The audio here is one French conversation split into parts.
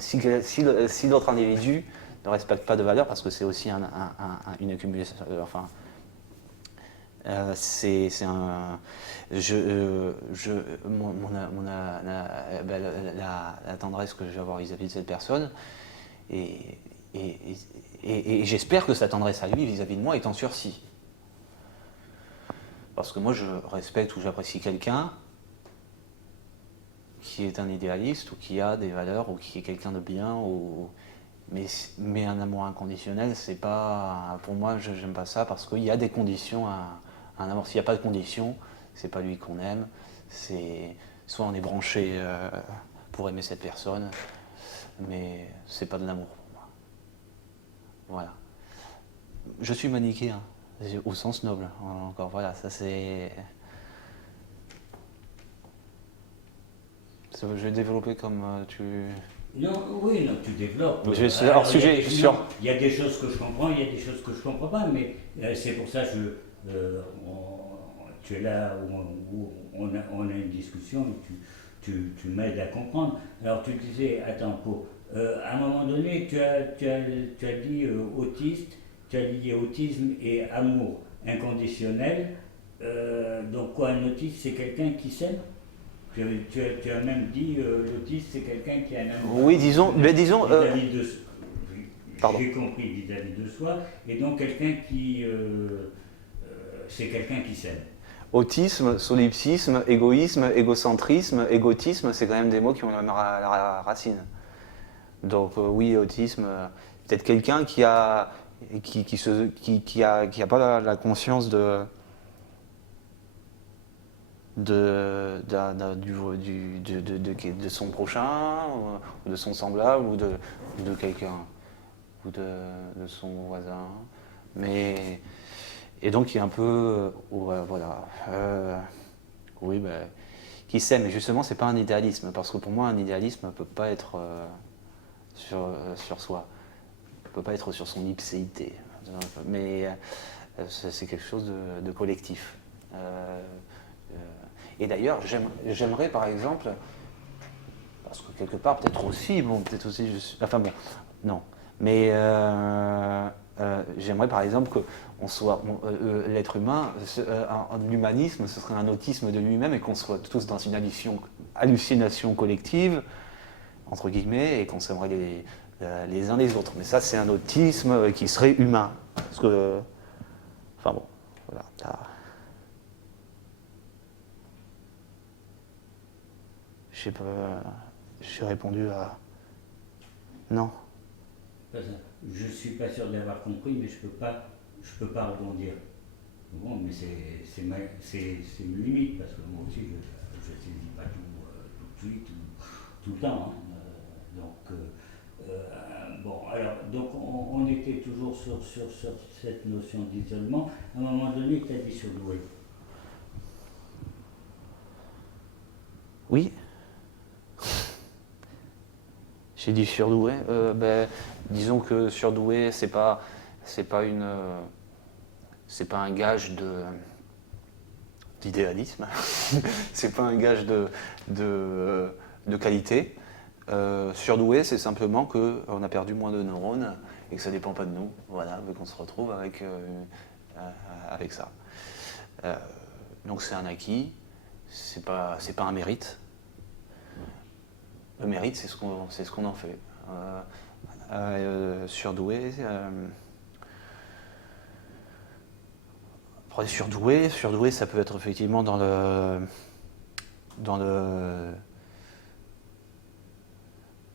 si l'autre individu ne respecte pas de valeurs, parce que c'est aussi une accumulation, c'est un. La tendresse que je vais avoir vis-à-vis de cette personne, et, et j'espère que sa tendresse à lui vis-à-vis de moi est en sursis. Parce que moi, je respecte ou j'apprécie quelqu'un qui est un idéaliste ou qui a des valeurs ou qui est quelqu'un de bien. Mais un amour inconditionnel, c'est pas. Pour moi, j'aime pas ça parce qu'il y a des conditions à un amour. S'il n'y a pas de conditions, c'est pas lui qu'on aime. Soit on est branché pour aimer cette personne, mais c'est pas de l'amour pour moi. Voilà. Je suis manichéen, au sens noble. Encore, voilà, ça c'est. Je vais développer comme tu. Non, oui, non, tu développes. Donc, hors sujet, sur. Il y a des choses que je comprends, il y a des choses que je ne comprends pas, mais c'est pour ça que tu es là où on a une discussion et tu m'aides à comprendre. Alors tu disais, attends, à un moment donné, tu as dit autiste, tu as lié autisme et amour inconditionnel. Donc quoi, un autiste, c'est quelqu'un qui s'aime? Tu as même dit l'autiste, c'est quelqu'un qui a un amour. Oui, disons. Pardon. J'ai compris vis-à-vis de soi, et donc quelqu'un qui. C'est quelqu'un qui s'aime. Autisme, solipsisme, égoïsme, égocentrisme, égotisme, c'est quand même des mots qui ont la même racine. Donc oui, autisme, peut-être quelqu'un qui a pas la conscience de son prochain, ou de son semblable, ou de quelqu'un, ou de son voisin. Et donc il y a un peu, voilà, oui, qui s'aime. Mais justement, c'est pas un idéalisme, parce que pour moi, un idéalisme ne peut pas être sur soi, ne peut pas être sur son ipséité. Mais c'est quelque chose de collectif. Et d'ailleurs, j'aimerais par exemple, parce que quelque part, peut-être aussi, enfin bon, non, mais j'aimerais par exemple qu'on soit, l'être humain, l'humanisme, ce serait un autisme de lui-même et qu'on soit tous dans une hallucination collective, entre guillemets, et qu'on s'aimerait les uns les autres. Mais ça, c'est un autisme qui serait humain. Parce que, enfin bon, voilà. Je sais pas, j'ai répondu à... Non. Je suis pas sûr d'avoir compris, mais je peux pas rebondir. Bon, mais c'est une limite, parce que moi aussi, je ne saisis pas tout de suite, tout le temps. Hein. Bon, alors, donc on était toujours sur cette notion d'isolement. À un moment donné, tu as dit surdoué. Oui. J'ai dit surdoué. Disons que surdoué, c'est pas un gage d'idéalisme. C'est pas un gage de qualité. Surdoué, c'est simplement qu'on a perdu moins de neurones et que ça dépend pas de nous. Voilà, qu'on se retrouve avec ça. Donc c'est un acquis. C'est pas un mérite. Le mérite, c'est ce qu'on en fait. Surdoué. Après, surdoué, ça peut être effectivement dans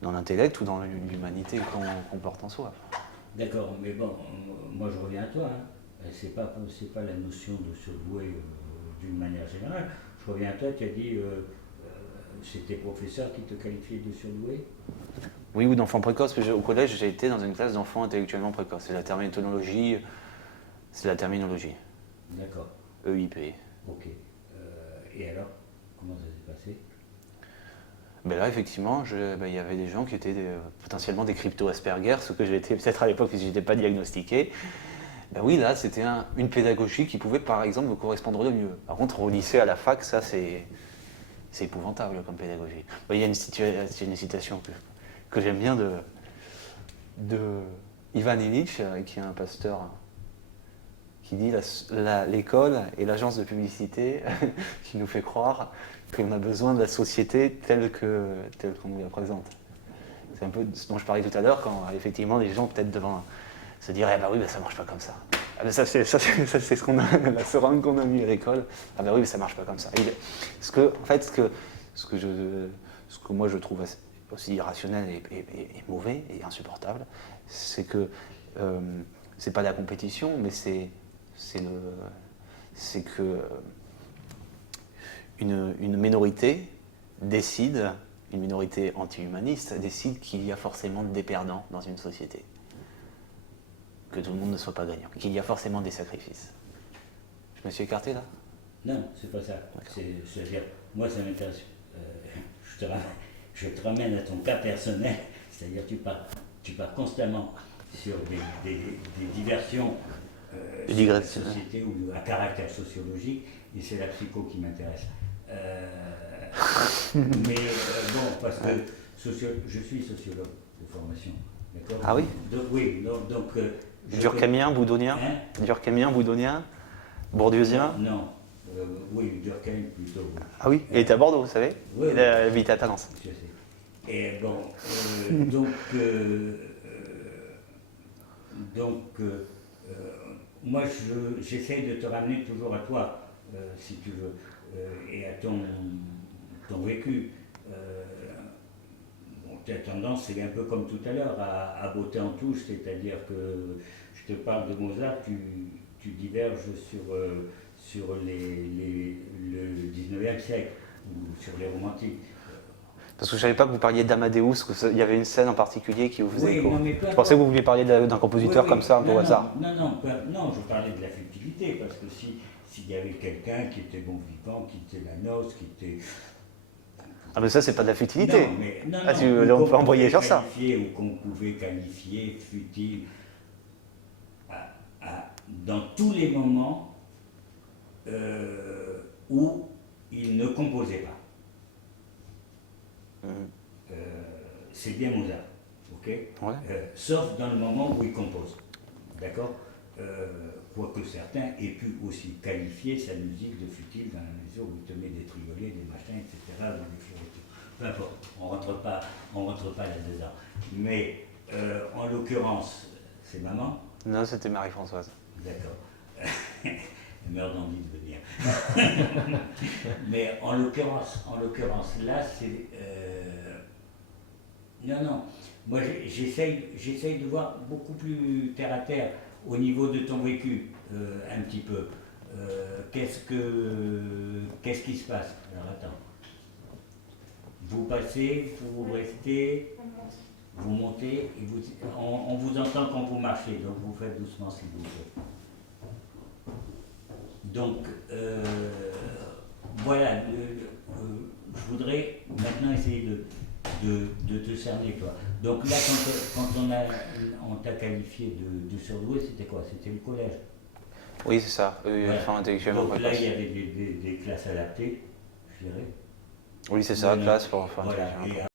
l'intellect ou dans l'humanité qu'on porte en soi. D'accord, mais bon, moi je reviens à toi. Hein. C'est pas la notion de surdoué d'une manière générale. Je reviens à toi, tu as dit c'est tes professeurs qui te qualifiaient de surdoué? Oui, ou d'enfant précoce, parce que au collège, j'ai été dans une classe d'enfants intellectuellement précoces. C'est la terminologie. D'accord. EIP. Ok. Et alors, comment ça s'est passé? Ben là, effectivement, il y avait des gens qui étaient potentiellement des crypto-Asperger, ce que j'étais peut-être à l'époque, puisque je n'étais pas diagnostiqué. Ben oui, là, c'était une pédagogie qui pouvait, par exemple, me correspondre le mieux. Par contre, au lycée, à la fac, ça, c'est épouvantable comme pédagogie. Il y a une citation que j'aime bien de Ivan Illich, qui est un pasteur qui dit l'école est l'agence de publicité qui nous fait croire qu'on a besoin de la société telle qu'on nous la présente. C'est un peu ce dont je parlais tout à l'heure, quand effectivement les gens peut-être devant se dire ah bah oui, bah, ça marche pas comme ça. Ah bah ça c'est ce qu'on a, la seringue qu'on a mis à l'école. Ah bah oui, mais ça marche pas comme ça. Ce que moi je trouve aussi irrationnel et mauvais et insupportable, c'est que c'est pas la compétition, mais c'est que une minorité décide, une minorité anti-humaniste décide qu'il y a forcément des perdants dans une société. Que tout le monde ne soit pas gagnant, qu'il y a forcément des sacrifices. Je me suis écarté là ? Non, c'est pas ça. C'est-à-dire, moi ça m'intéresse. Je te ramène à ton cas personnel, c'est-à-dire tu pars constamment sur des diversions sur la société ou à caractère sociologique, et c'est la psycho qui m'intéresse. Mais bon, parce que je suis sociologue de formation, d'accord ? Ah oui ? Donc, oui, donc Durkheimien, boudonien ? Durkheimien, boudonien, bourdieusien ? Non, oui, Durkheim plutôt. Oui. Ah oui, il était à Bordeaux, vous savez ? Oui, il habitait à Talence. Je sais. Et bon, moi j'essaye de te ramener toujours à toi, si tu veux, et à ton vécu. Tu as tendance, c'est un peu comme tout à l'heure, à botter en touche, c'est-à-dire que je te parle de Mozart, tu diverges sur le 19e siècle, ou sur les romantiques. Parce que je ne savais pas que vous parliez d'Amadeus, qu'il y avait une scène en particulier qui vous faisait écho. Je pensais que vous vouliez parler d'un compositeur comme ça, un peu au hasard. Non, je parlais de la futilité, parce que s'il y avait quelqu'un qui était bon vivant, qui était la noce, qui était... Ah mais ça c'est pas de la futilité. Non, on peut envoyer sur ça. Ou qu'on pouvait qualifier futile, dans tous les moments où il ne composait pas. C'est bien Mozart, ok ? Ouais. Sauf dans le moment où il compose, d'accord ? Quoique certains aient pu aussi qualifier sa musique de futile dans la mesure où il te met des triolets, des machins, etc., des fioritures. Peu importe, on rentre pas là-dedans. Mais en l'occurrence, c'est maman ? Non, c'était Marie-Françoise. D'accord. Elle meurt d'envie de venir. Mais en l'occurrence, là, c'est... Non. Moi, j'essaye de voir beaucoup plus terre à terre au niveau de ton vécu, un petit peu. Qu'est-ce qui se passe ? Alors, attends. Vous passez, vous restez, vous montez, et on vous entend quand vous marchez, donc vous faites doucement s'il vous plaît. Donc, voilà, je voudrais maintenant essayer de te cerner, toi. Donc là, quand on t'a qualifié de surdoué, c'était quoi ? C'était le collège ? Oui, c'est ça. Enfin, intellectuellement. Donc là, il y avait des classes adaptées, je dirais. Oui, c'est ça, classe pour faire voilà.